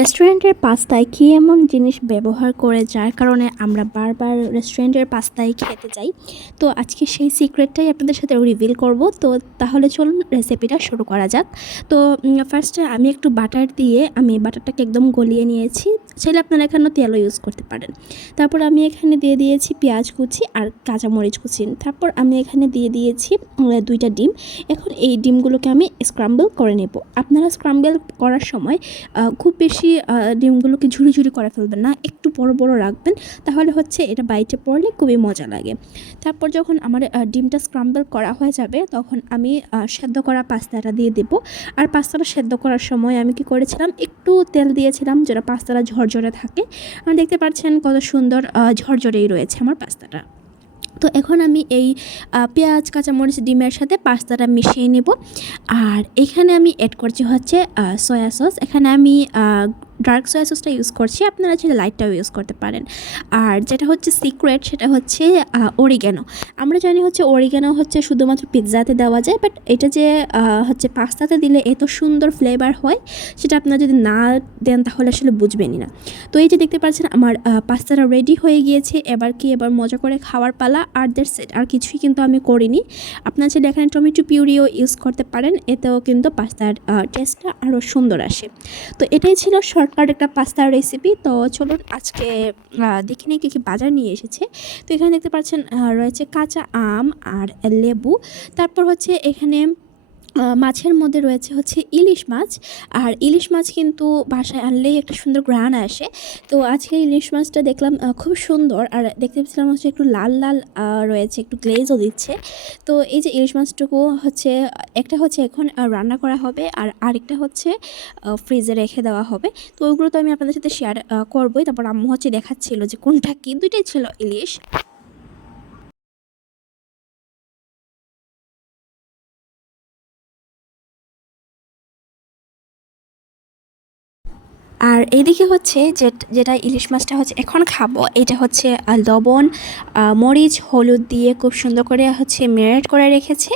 রেস্টুরেন্টের পাস্তায় কী এমন জিনিস ব্যবহার করে যার কারণে আমরা বারবার রেস্টুরেন্টের পাস্তাই খেতে যাই। তো আজকে সেই সিক্রেটটাই আপনাদের সাথে রিভিল করব। তো তাহলে চলুন রেসিপিটা শুরু করা যাক। তো ফার্স্টে আমি একটু বাটার দিয়ে আমি বাটারটাকে একদম গলিয়ে নিয়েছি। চাইলে আপনারা এখানে তেলও ইউজ করতে পারেন। তারপর আমি এখানে দিয়ে দিয়েছি পেঁয়াজ কুচি আর কাঁচামরিচ কুচি। তারপর আমি এখানে দিয়ে দিয়েছি 2টা ডিম। এখন এই ডিমগুলোকে আমি স্ক্রাম্বল করে নেব। আপনারা স্ক্রাম্বল করার সময় খুব বেশি ডিমগুলোকে ঝুরি ঝুরি করে ফেলবেন না, একটু বড় বড় রাখবেন, তাহলে হচ্ছে এটা বাইটে পড়লে খুবই মজা লাগে। তারপর যখন আমার ডিমটা স্ক্রাম্বল করা হয়ে যাবে তখন আমি সেদ্ধ করা পাস্তাটা দিয়ে দেবো। আর পাস্তাটা সেদ্ধ করার সময় আমি কি করেছিলাম, একটু তেল দিয়েছিলাম যেটা পাস্তাটা ঝরঝরে থাকে। দেখতে পাচ্ছেন কত সুন্দর ঝরঝরেই রয়েছে আমার পাস্তাটা। তো এখন আমি এই পেঁয়াজ কাঁচামরিচ ডিমের সাথে পাস্তাটা মিশিয়ে নেব। আর এখানে আমি অ্যাড করছি হচ্ছে সয়া সস। এখানে আমি ডার্ক সয়া সসটা ইউজ করছি, আপনারা চাইলে লাইটটাও ইউজ করতে পারেন। আর যেটা হচ্ছে সিক্রেট সেটা হচ্ছে অরিগ্যানো। আমরা জানি হচ্ছে অরিগ্যানো হচ্ছে শুধুমাত্র পিৎজাতে দেওয়া যায়, বাট এটা যে হচ্ছে পাস্তাতে দিলে এত সুন্দর ফ্লেভার হয় সেটা আপনারা যদি না দেন তাহলে আসলে বুঝবেনই না। তো এই যে দেখতে পাচ্ছেন আমার পাস্তাটা রেডি হয়ে গিয়েছে। এবার মজা করে খাওয়ার পালা। আর দ্যাটস ইট, আর কিছুই কিন্তু আমি করিনি। আপনারা চাইলে এখানে টমেটো পিউরিও ইউজ করতে পারেন, এতেও কিন্তু পাস্তার টেস্টটা আরও সুন্দর আসে। তো এটাই ছিল শর্টকাট একটা পাস্তার রেসিপি। তো চলুন আজকে দেখে নিই কী কী বাজার নিয়ে এসেছে। তো এখানে দেখতে পাচ্ছেন রয়েছে কাঁচা আম আর লেবু। তারপর হচ্ছে এখানে মাছের মধ্যে রয়েছে হচ্ছে ইলিশ মাছ। আর ইলিশ মাছ কিন্তু বাসায় আনলেই একটা সুন্দর ঘ্রাণ আসে। তো আজকে ইলিশ মাছটা দেখলাম খুব সুন্দর, আর দেখতে পাচ্ছিলাম হচ্ছে একটু লাল লাল রয়েছে, একটু গ্লেজও দিচ্ছে। তো এই যে ইলিশ মাছটুকু হচ্ছে একটা হচ্ছে এখন রান্না করা হবে, আর আরেকটা হচ্ছে ফ্রিজে রেখে দেওয়া হবে। তো ওইগুলো তো আমি আপনাদের সাথে শেয়ার করবোই। তারপর আম্মু হচ্ছে দেখাচ্ছিল যে কোনটা কি, দুইটাই ছিল ইলিশ। আর এইদিকে হচ্ছে যেটা ইলিশ মাছটা হচ্ছে এখন খাবো, এটা হচ্ছে লবণ, মরিচ, হলুদ দিয়ে খুব সুন্দর করে হচ্ছে ম্যারিনেট করে রেখেছে।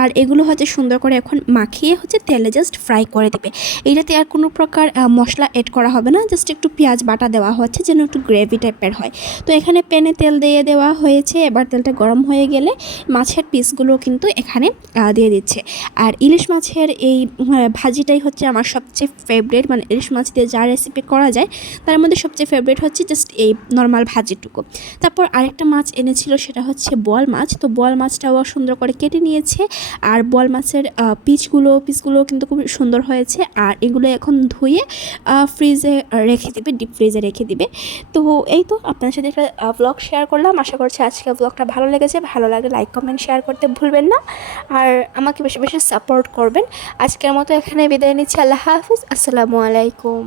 আর এগুলো হচ্ছে সুন্দর করে এখন মাখিয়ে হচ্ছে তেলে জাস্ট ফ্রাই করে দেবে। এইটাতে আর কোনো প্রকার মশলা এড করা হবে না, জাস্ট একটু পেঁয়াজ বাটা দেওয়া হচ্ছে যেন একটু গ্রেভি টাইপের হয়। তো এখানে প্যানে তেল দিয়ে দেওয়া হয়েছে। এবার তেলটা গরম হয়ে গেলে মাছের পিসগুলো কিন্তু এখানে দিয়ে দিচ্ছে। আর ইলিশ মাছের এই ভাজিটাই হচ্ছে আমার সবচেয়ে ফেভারিট, মানে ইলিশ মাছ দিয়ে যা রেসিপি করা যায় তার মধ্যে সবচেয়ে ফেভারিট হচ্ছে জাস্ট এই নর্মাল ভাজিটুকু। তারপর আরেকটা মাছ এনেছিল, সেটা হচ্ছে বোয়াল মাছ। তো বোয়াল মাছটাও সুন্দর করে কেটে নিয়েছে। আর বোয়াল মাছের পিসগুলো কিন্তু খুব সুন্দর হয়েছে। আর এগুলো এখন ধুয়ে ফ্রিজে রেখে দিবে, ডিপ ফ্রিজে রেখে দিবে। তো এই তো আপনার সাথে একটা ব্লগ শেয়ার করলাম। আশা করছি আজকের ব্লগটা ভালো লেগেছে। ভালো লাগলে লাইক কমেন্ট শেয়ার করতে ভুলবেন না। আর আমাকে বেশি বেশি সাপোর্ট করবেন। আজকের মতো এখানে বিদায় নিচ্ছি। আল্লাহ হাফিজ, আসসালামু আলাইকুম।